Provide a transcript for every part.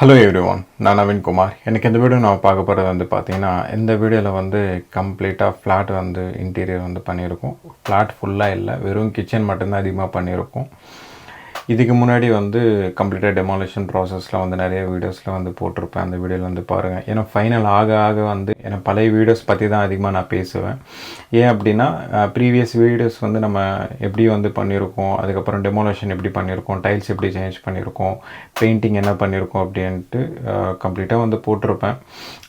Hello everyone, நான் நவீன் குமார். எனக்கு இந்த வீடியோ நான் பார்க்க போகிறது வந்து பார்த்தீங்கன்னா, இந்த வீடியோவில் வந்து கம்ப்ளீட்டாக ஃப்ளாட் வந்து இன்டீரியர் வந்து பண்ணியிருக்கோம். ஃப்ளாட் ஃபுல்லாக இல்லை, வெறும் கிச்சன் மட்டும்தான் அதிகமாக பண்ணியிருக்கோம். இதுக்கு முன்னாடி வந்து கம்ப்ளீட்டாக டெமாலிஷன் ப்ராசஸில் வந்து நிறைய வீடியோஸில் வந்து போட்டிருப்பேன். அந்த வீடியோவில் வந்து பாருங்கள். ஏன்னா ஃபைனல் ஆக வந்து ஏன்னா பழைய வீடியோஸ் பற்றி தான் அதிகமாக நான் பேசுவேன். ஏன் அப்படின்னா ப்ரீவியஸ் வீடியோஸ் வந்து நம்ம எப்படி வந்து பண்ணியிருக்கோம், அதுக்கப்புறம் டெமாலிஷன் எப்படி பண்ணியிருக்கோம், டைல்ஸ் எப்படி சேஞ்ச் பண்ணியிருக்கோம், பெயிண்டிங் என்ன பண்ணியிருக்கோம் அப்படின்ட்டு கம்ப்ளீட்டாக வந்து போட்டிருப்பேன்.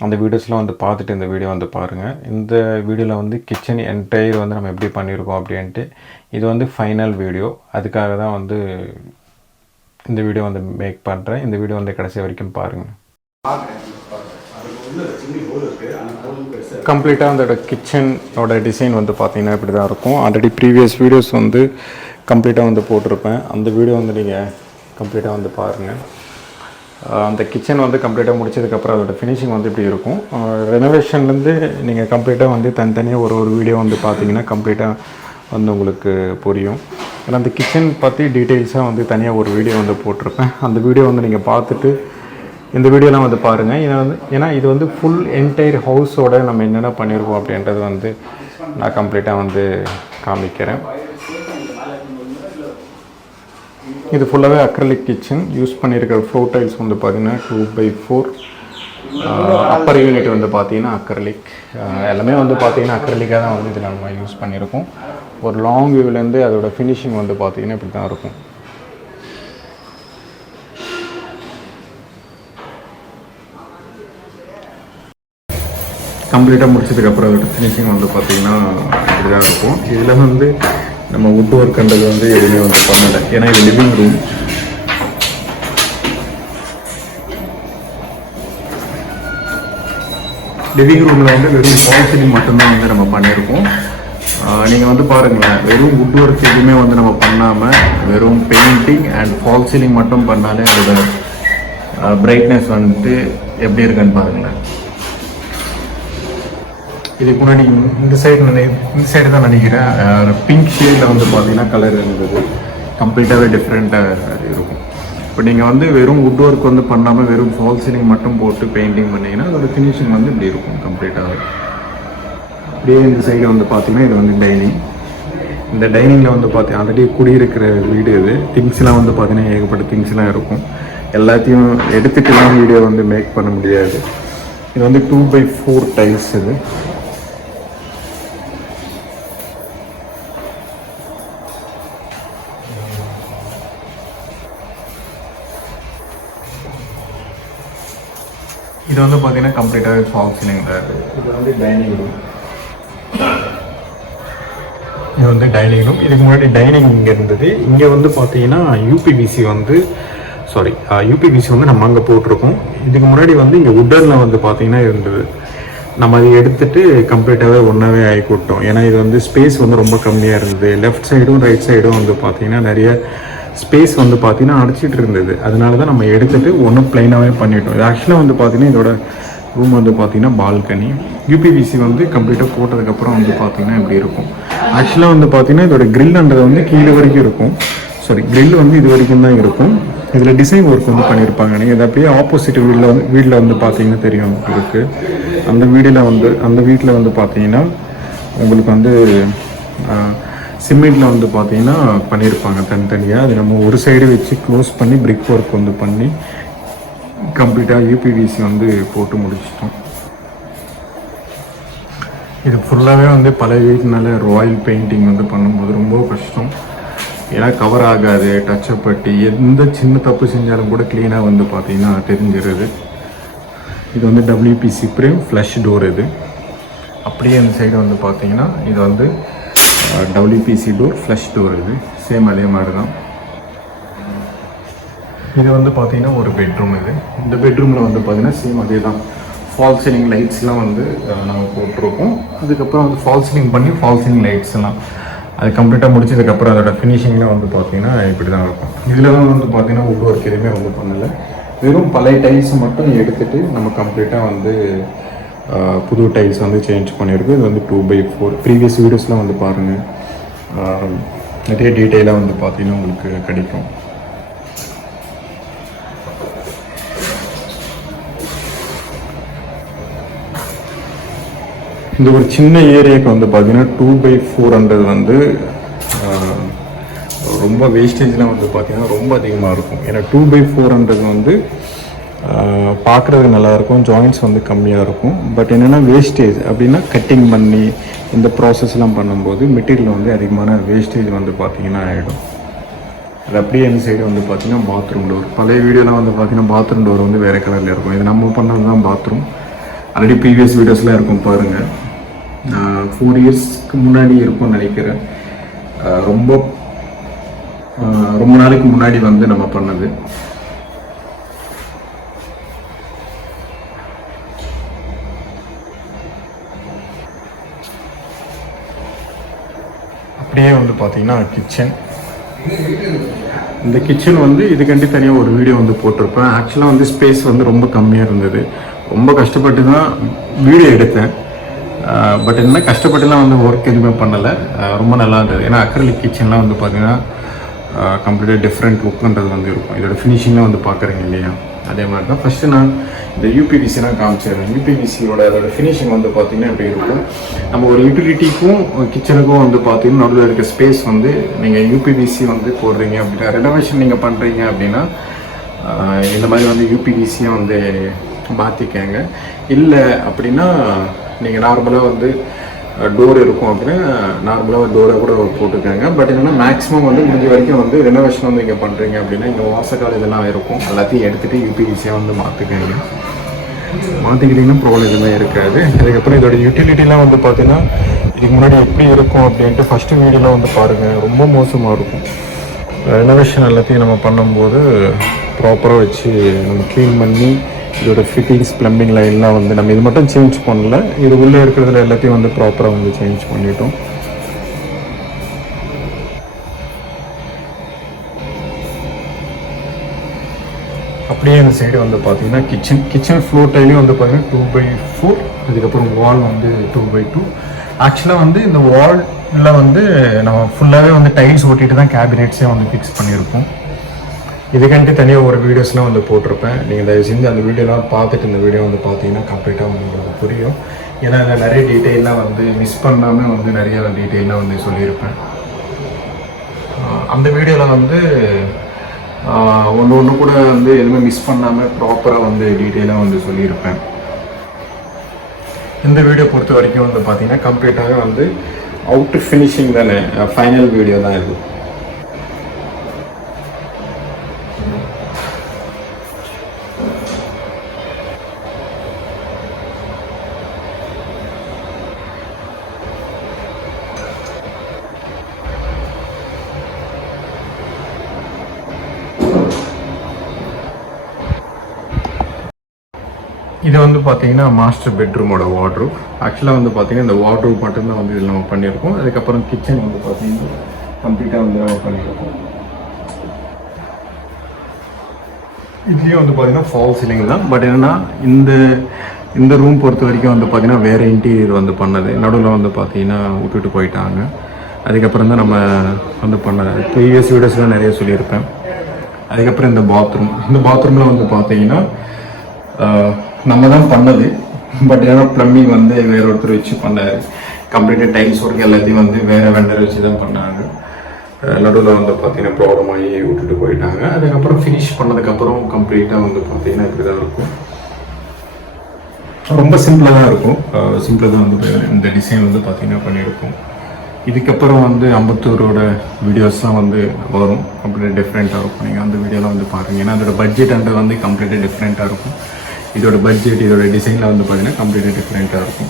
அந்த வீடியோஸ்லாம் வந்து பார்த்துட்டு இந்த வீடியோ வந்து பாருங்கள். இந்த வீடியோவில் வந்து கிச்சன் என்டையர் வந்து நம்ம எப்படி பண்ணியிருக்கோம் அப்படின்ட்டு இது வந்து ஃபைனல் வீடியோ. அதுக்காக தான் வந்து இந்த வீடியோ வந்து மேக் பண்ணுறேன். இந்த வீடியோ வந்து கடைசி வரைக்கும் பாருங்கள். கம்ப்ளீட்டாக அந்த கிச்சனோட டிசைன் வந்து பார்த்திங்கன்னா இப்படி தான் இருக்கும். ஆல்ரெடி ப்ரீவியஸ் வீடியோஸ் வந்து கம்ப்ளீட்டாக வந்து போட்டிருப்பேன். அந்த வீடியோ வந்து நீங்கள் கம்ப்ளீட்டாக வந்து பாருங்கள். அந்த கிச்சன் வந்து கம்ப்ளீட்டாக முடிச்சதுக்கப்புறம் அதோட ஃபினிஷிங் வந்து இப்படி இருக்கும். ரெனோவேஷன்லேருந்து நீங்கள் கம்ப்ளீட்டாக வந்து தனித்தனியாக ஒரு வீடியோ வந்து பார்த்தீங்கன்னா கம்ப்ளீட்டாக வந்து உங்களுக்கு புரியும். ஏன்னா அந்த கிச்சன் பற்றி டீட்டெயில்ஸாக வந்து தனியாக ஒரு வீடியோ வந்து போட்டிருப்பேன். அந்த வீடியோ வந்து நீங்கள் பார்த்துட்டு இந்த வீடியோலாம் வந்து பாருங்கள். ஏன்னா இது வந்து ஃபுல் என்டையர் ஹவுஸோடு நம்ம என்னென்ன பண்ணியிருக்கோம் அப்படின்றது வந்து நான் கம்ப்ளீட்டாக வந்து காமிக்கிறேன். இது ஃபுல்லாகவே அக்ரலிக் கிச்சன். யூஸ் பண்ணியிருக்கிற ஃப்ளோர் டைல்ஸ் வந்து பார்த்திங்கன்னா 2x4. அப்பர் யூனிட் வந்து பார்த்திங்கன்னா அக்ரலிக். எல்லாமே வந்து பார்த்திங்கன்னா அக்ரலிக்காக தான் வந்து இதில் நம்ம யூஸ் பண்ணியிருக்கோம். ஒரு லாங் வியூவிலேருந்து அதோட ஃபினிஷிங் வந்து பார்த்திங்கன்னா இப்படி தான் இருக்கும். கம்ப்ளீட்டாக முடிச்சதுக்கப்புறம் அதோட ஃபினிஷிங் வந்து பார்த்திங்கன்னா இப்படி தான் இருக்கும். இதில் வந்து நம்ம வுட் ஒர்க்ன்றது வந்து எதுவுமே வந்து பண்ணலை. ஏன்னா இது லிவிங் ரூம். லிவிங் ரூமில் வந்து வெறும் வால் சீலிங் மட்டும்தான் வந்து நம்ம பண்ணியிருக்கோம். நீங்கள் வந்து பாருங்களேன், வெறும் வுட் ஒர்க் எதுவுமே வந்து நம்ம பண்ணாமல் வெறும் பெயிண்டிங் அண்ட் ஃபால் சீலிங் மட்டும் பண்ணாலே அதோட பிரைட்னஸ் வந்துட்டு எப்படி இருக்குன்னு பாருங்களேன். இதுக்கு முன்னாடி இந்த சைடு தான் நினைக்கிறேன் பிங்க் ஷேடில் வந்து பார்த்தீங்கன்னா கலர் இருந்தது. கம்ப்ளீட்டாகவே டிஃப்ரெண்ட்டாக இருக்கும். இப்போ நீங்கள் வந்து வெறும் வுட் ஒர்க் வந்து பண்ணாமல் வெறும் ஃபால் சீலிங் மட்டும் போட்டு பெயிண்டிங் பண்ணிங்கன்னா அதோட ஃபினிஷிங் வந்து இப்படி இருக்கும் கம்ப்ளீட்டாகவே. அப்படியே இந்த சைடு வந்து பார்த்திங்கன்னா இது வந்து டைனிங். இந்த டைனிங்கில் வந்து பார்த்தீங்கன்னா ஆல்ரெடி குடியிருக்கிற வீடு இது. திங்ஸ்லாம் வந்து பார்த்திங்கன்னா ஏகப்பட்ட திங்ஸ்லாம் இருக்கும். எல்லாத்தையும் எடுத்துகிட்டுலாம் வீடியோ வந்து மேக் பண்ண முடியாது. இது வந்து 2x4 டைல்ஸ். இது வந்து பார்த்தீங்கன்னா கம்ப்ளீட்டாகவே ஃபால் சீலிங் தான். இது வந்து டைனிங் ரூம். இது வந்து டைனிங் ரூம். இதுக்கு முன்னாடி டைனிங் இங்கே இருந்தது. இங்கே வந்து பார்த்தீங்கன்னா யூபிவிசி வந்து நம்ம அங்கே போட்டிருக்கோம். இதுக்கு முன்னாடி வந்து இங்கே உட்டனில் வந்து பார்த்தீங்கன்னா இருந்தது. நம்ம அதை எடுத்துகிட்டு கம்ப்ளீட்டாகவே ஒன்றாவே ஆகி கொடுத்தோம். ஏன்னா இது வந்து ஸ்பேஸ் வந்து ரொம்ப கம்மியாக இருந்தது. லெஃப்ட் சைடும் ரைட் சைடும் வந்து பார்த்தீங்கன்னா நிறைய ஸ்பேஸ் வந்து பார்த்திங்கன்னா அடிச்சிட்டு இருந்தது. அதனால தான் நம்ம எடுத்துகிட்டு ஒன்றும் ப்ளைனாகவே பண்ணிட்டோம். இது ஆக்சுவலாக வந்து பார்த்திங்கன்னா இதோட ரூம் வந்து பார்த்திங்கன்னா பால்கனி. யூபிவிசி வந்து கம்ப்ளீட்டாக போட்டதுக்கப்புறம் வந்து பார்த்திங்கன்னா இப்படி இருக்கும். ஆக்சுவலாக வந்து பார்த்திங்கன்னா இதோட கிரில்ன்றது வந்து கீழே வரைக்கும் இருக்கும். கிரில் வந்து இது வரைக்கும் தான் இருக்கும். இதில் டிசைன் ஒர்க் வந்து பண்ணியிருப்பாங்க. நீங்கள் இதை அப்படியே ஆப்போசிட் வீட்டில் வந்து பார்த்தீங்கன்னா தெரியும் உங்களுக்கு. அந்த வீட்டில் வந்து பார்த்தீங்கன்னா உங்களுக்கு வந்து சிமெண்ட்டில் வந்து பார்த்தீங்கன்னா பண்ணியிருப்பாங்க தனித்தனியாக. அது நம்ம ஒரு சைடு வச்சு க்ளோஸ் பண்ணி பிரிக் ஒர்க் வந்து பண்ணி கம்ப்ளீட்டாக யூபிவிசி வந்து போட்டு முடிச்சிட்டோம். இது ஃபுல்லாகவே வந்து பல வீட்டுனால ராயல் பெயிண்டிங் வந்து பண்ணும்போது ரொம்ப கஷ்டம். ஏன்னா கவர் ஆகாது, டச்சப் பட்டி எந்த சின்ன தப்பு செஞ்சாலும் கூட க்ளீனாக வந்து பார்த்தீங்கன்னா தெரிஞ்சிருது. இது வந்து WPC ஃப்ரேம் ஃப்ளஷ் டோர். இது அப்படியே அந்த சைடு வந்து பார்த்தீங்கன்னா இது வந்து WPC டோர் ஃப்ளஷ் டோர். இது சேம் அதே மாதிரி தான். இது வந்து பார்த்தீங்கன்னா ஒரு பெட்ரூம். இந்த பெட்ரூமில் வந்து பார்த்தீங்கன்னா சேம் அதே தான். ஃபால் சீலிங் லைட்ஸ்லாம் வந்து நம்ம போட்டிருக்கோம். அதுக்கப்புறம் வந்து ஃபால் சீலிங் பண்ணி ஃபால் சீலிங் லைட்ஸ்லாம் அது கம்ப்ளீட்டாக முடிச்சதுக்கப்புறம் அதோட ஃபினிஷிங்லாம் வந்து பார்த்தீங்கன்னா இப்படி தான் இருக்கும். இதில் தான் வந்து பார்த்தீங்கன்னா வுட் ஒர்க் எதுவுமே வந்து பண்ணலை. வெறும் பழைய டைல்ஸை மட்டும் எடுத்துகிட்டு நம்ம கம்ப்ளீட்டாக வந்து புது டைல்ஸ் வந்து சேஞ்ச் பண்ணியிருக்கோம். இது வந்து 2x4. ப்ரீவியஸ் வீடியோஸ்லாம் வந்து பாருங்கள், நிறைய டீட்டெயிலாக வந்து பார்த்தீங்கன்னா உங்களுக்கு கிடைக்கும். இந்த ஒரு சின்ன ஏரியாவுக்கு வந்து பார்த்தீங்கன்னா 2/400 வந்து ரொம்ப வேஸ்டேஜ்லாம் வந்து பார்த்தீங்கன்னா ரொம்ப அதிகமாக இருக்கும். ஏன்னா 2/400 வந்து பார்க்குறதுக்கு நல்லாயிருக்கும், ஜாயின்ட்ஸ் வந்து கம்மியாக இருக்கும். பட் என்னென்னா வேஸ்டேஜ் அப்படின்னா கட்டிங் பண்ணி இந்த ப்ராசஸ்லாம் பண்ணும்போது மெட்டீரியல் வந்து அதிகமான வேஸ்டேஜ் வந்து பார்த்திங்கன்னா ஆகிடும். அது அப்படியே இந்த சைடு வந்து பார்த்திங்கன்னா பாத்ரூம் டோர். பழைய வீடியோலாம் வந்து பார்த்திங்கன்னா பாத்ரூம் டோர் வந்து வேறு கலரில் இருக்கும். இது நம்ம பண்ணது தான் பாத்ரூம். ஆல்ரெடி ப்ரீவியஸ் வீடியோஸ்லாம் இருக்கும் பாருங்கள். 4 இயர்ஸ்க்கு முன்னாடி இருக்கும்னு நினைக்கிறேன். ரொம்ப நாளைக்கு முன்னாடி வந்து நம்ம பண்ணது. அப்படியே வந்து பார்த்தீங்கன்னா கிச்சன். இந்த கிச்சன் வந்து இதுக்காண்டி தனியாக ஒரு வீடியோ வந்து போட்டிருப்பேன். ஆக்சுவலாக வந்து ஸ்பேஸ் வந்து ரொம்ப கம்மியாக இருந்தது. ரொம்ப கஷ்டப்பட்டு தான் வீடியோ எடுத்தேன். பட் என்ன கஷ்டப்பட்டுலாம் வந்து ஒர்க் எதுவுமே பண்ணலை. ரொம்ப நல்லா இருந்தது. ஏன்னா அக்ரிலிக் கிச்சன்லாம் வந்து பார்த்தீங்கன்னா கம்ப்ளீட்டாக டிஃப்ரெண்ட் லுக்குன்றது வந்து இருக்கும். இதோட ஃபினிஷிங்லாம் வந்து பார்க்குறீங்க இல்லையா, அதே மாதிரி தான். ஃபஸ்ட்டு நான் இந்த யூபிவிசிலாம் காமிச்சிடுறேன். யூபிவிசியோட அதோட ஃபினிஷிங் வந்து பார்த்திங்கன்னா எப்படி இருக்கும். நம்ம ஒரு யூட்டிலிட்டிக்கும் கிச்சனுக்கும் வந்து பார்த்திங்கன்னா நடுவில் இருக்க ஸ்பேஸ் வந்து நீங்கள் யூபிவிசி வந்து போடுறீங்க அப்படின்னா, ரெனோவேஷன் நீங்கள் பண்ணுறீங்க அப்படின்னா இந்த மாதிரி வந்து யூபிவிசியாக வந்து மாற்றிக்கங்க. இல்லை அப்படின்னா நீங்கள் நார்மலாக வந்து டோர் இருக்கும் அப்படின்னா நார்மலாக டோரை கூட போட்டுக்கோங்க. பட் என்னென்னா மேக்ஸிமம் வந்து முடிஞ்ச வரைக்கும் வந்து ரெனோவேஷன் வந்து இங்கே பண்ணுறீங்க அப்படின்னா இங்கே வாசக்கால் இதெல்லாம் இருக்கும், எல்லாத்தையும் எடுத்துகிட்டு யூபிவிசியாக வந்து மாற்றிக்கோங்க. மாற்றிக்கிட்டிங்கன்னா ப்ராப்ளம் எதுவுமே இருக்காது. அதுக்கப்புறம் இதோட யூட்டிலிட்டிலாம் வந்து பார்த்தீங்கன்னா இதுக்கு முன்னாடி எப்படி இருக்கும் அப்படின்ட்டு ஃபஸ்ட்டு வீடியோலாம் வந்து பாருங்கள். ரொம்ப மோசமாக இருக்கும். ரெனோவேஷன் எல்லாத்தையும் நம்ம பண்ணும்போது ப்ராப்பராக வச்சு நம்ம க்ளீன் பண்ணி இதோட ஃபிட்டிங்ஸ் ப்ளம்பிங் லைன்லாம் வந்து நம்ம இது மட்டும் சேஞ்ச் பண்ணல, இது உள்ளே இருக்கிறதுல எல்லாத்தையும் வந்து ப்ராப்பராக வந்து சேஞ்ச் பண்ணிட்டோம். அப்படியே இந்த சைடு வந்து பார்த்தீங்கன்னா கிச்சன் ஃப்ளோர் டைலையும் வந்து பார்த்தீங்கன்னா 2/4. அதுக்கப்புறம் வால் வந்து 2/2. ஆக்சுவலாக வந்து இந்த வாலில் வந்து நம்ம ஃபுல்லாகவே வந்து டைல்ஸ் ஓட்டிட்டு தான் கேபினெட்ஸே வந்து ஃபிக்ஸ் பண்ணியிருப்போம். இதுக்காண்டி தனியாக ஒரு வீடியோஸ்லாம் வந்து போட்டிருப்பேன். நீங்கள் தயவு செஞ்சு அந்த வீடியோலாம் பார்த்துட்டு இந்த வீடியோ வந்து பார்த்தீங்கன்னா கம்ப்ளீட்டாக வந்து உங்களுக்கு புரியும். ஏன்னா அதில் நிறைய டீட்டெயிலாம் வந்து மிஸ் பண்ணாமல் வந்து நிறைய டீட்டெயிலாம் வந்து சொல்லியிருப்பேன். அந்த வீடியோவில் வந்து ஒன்று கூட வந்து எதுவுமே மிஸ் பண்ணாமல் ப்ராப்பராக வந்து டீட்டெயிலாக வந்து சொல்லியிருப்பேன். இந்த வீடியோ பொறுத்த வரைக்கும் வந்து பார்த்தீங்கன்னா கம்ப்ளீட்டாக வந்து அவுட் ஃபினிஷிங் தானே, ஃபைனல் வீடியோ தான் இது. இது வந்து பார்த்தீங்கன்னா மாஸ்டர் பெட்ரூமோட வார்ட்ரூப். ஆக்சுவலாக வந்து பார்த்தீங்கன்னா இந்த வார்ட்ரூப் மட்டும்தான் வந்து இதில் நம்ம பண்ணியிருக்கோம். அதுக்கப்புறம் கிச்சன் வந்து பார்த்தீங்கன்னா கம்ப்ளீட்டாக வந்து நம்ம பண்ணியிருக்கோம். இதுலேயும் வந்து பார்த்தீங்கன்னா ஃபால் சீலிங் தான். பட் என்னென்னா இந்த ரூம் பொறுத்த வரைக்கும் வந்து பார்த்தீங்கன்னா வேறு இன்டீரியர் வந்து பண்ணது, நடுவில் வந்து பார்த்தீங்கன்னா விட்டுட்டு போயிட்டாங்க. அதுக்கப்புறம் தான் நம்ம வந்து பண்ண ப்ரீவியஸ் வீடியோஸ்லாம் நிறைய சொல்லியிருப்பேன். அதுக்கப்புறம் இந்த பாத்ரூமில் வந்து பார்த்தீங்கன்னா நம்ம தான் பண்ணது. பட் ஏன்னா ப்ளம்பிங் வந்து வேற ஒருத்தர் வச்சு பண்ணார். கம்ப்ளீட்டாக டைல்ஸ் ஒர்க் எல்லாத்தையும் வந்து வேறு வெண்டர் வச்சு தான் பண்ணாங்க. நடுவில் வந்து பார்த்தீங்கன்னா ப்ராப்ளம் ஆகி விட்டுட்டு போயிட்டாங்க. அதுக்கப்புறம் ஃபினிஷ் பண்ணதுக்கப்புறம் கம்ப்ளீட்டாக வந்து பார்த்தீங்கன்னா இப்படி தான் இருக்கும். ரொம்ப சிம்பிளாக தான் இருக்கும். சிம்பிளாக தான் வந்து இந்த டிசைன் வந்து பார்த்தீங்கன்னா பண்ணியிருக்கோம். இதுக்கப்புறம் வந்து அம்பத்தூரோட வீடியோஸ்லாம் வந்து வரும். கம்ப்ளீட்டாக டிஃப்ரெண்ட்டாக இருக்கும். நீங்கள் அந்த வீடியோலாம் வந்து பாருங்கள். ஏன்னா அதோட பட்ஜெட் வந்து கம்ப்ளீட்டாக டிஃப்ரெண்ட்டாக இருக்கும். இதோட பட்ஜெட் இதோட டிசைனில் வந்து பார்த்தீங்கன்னா கம்ப்ளீட்டாக டிஃப்ரெண்ட்டாக இருக்கும்.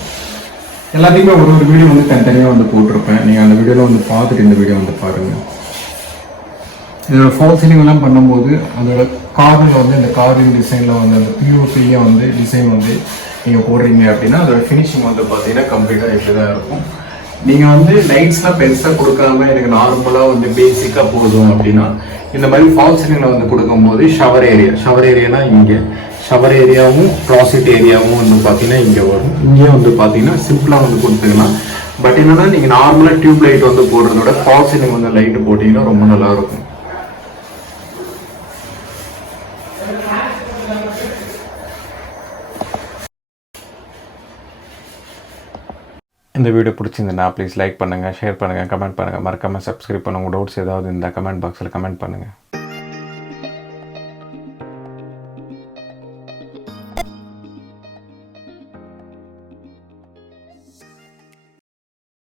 எல்லாத்தையுமே ஒரு வீடியோ வந்து தனித்தனியாக வந்து போட்டிருப்பேன். நீங்கள் அந்த வீடியோவில் வந்து பார்த்துட்டு இந்த வீடியோ வந்து பாருங்கள். இதோட ஃபால் சீலிங்லாம் பண்ணும்போது அதோட கார்னரில் வந்து இந்த கார்விங் டிசைனில் வந்து அந்த பிஓபியாக வந்து டிசைன் வந்து நீங்கள் போடுறீங்க அப்படின்னா அதோட ஃபினிஷிங் வந்து பார்த்தீங்கன்னா கம்ப்ளீட்டாக இப்படி தான் இருக்கும். நீங்கள் வந்து லைட்ஸ்லாம் பெருசாக கொடுக்காம எனக்கு நார்மலாக வந்து பேசிக்காக போதும் அப்படின்னா இந்த மாதிரி ஃபால் சீலிங்கில் வந்து கொடுக்கும்போது ஷவர் ஏரியானா இங்கே ஷவர் ஏரியாவும் க்ளாசெட் ஏரியாவும் வந்து பார்த்தீங்கன்னா இங்கே வரும். இங்கேயும் வந்து பார்த்தீங்கன்னா சிம்பிளாக வந்து கொடுத்துக்கலாம். பட் என்னன்னா நீங்கள் நார்மலாக டியூப் லைட் வந்து போடுறதோட ஃபால் சீலிங் வந்து லைட்டு போட்டிங்கன்னா ரொம்ப நல்லாயிருக்கும். இந்த வீடியோ பிடிச்சிருந்ததுன்னா ப்ளீஸ் லைக் பண்ணுங்கள், ஷேர் பண்ணுங்கள், கமெண்ட் பண்ணுங்கள், மறக்காமல் சப்ஸ்கிரைப் பண்ணுங்கள். உங்கள் டவுட்ஸ் ஏதாவது இந்த கமெண்ட் பாக்ஸில் கமெண்ட் பண்ணுங்கள்.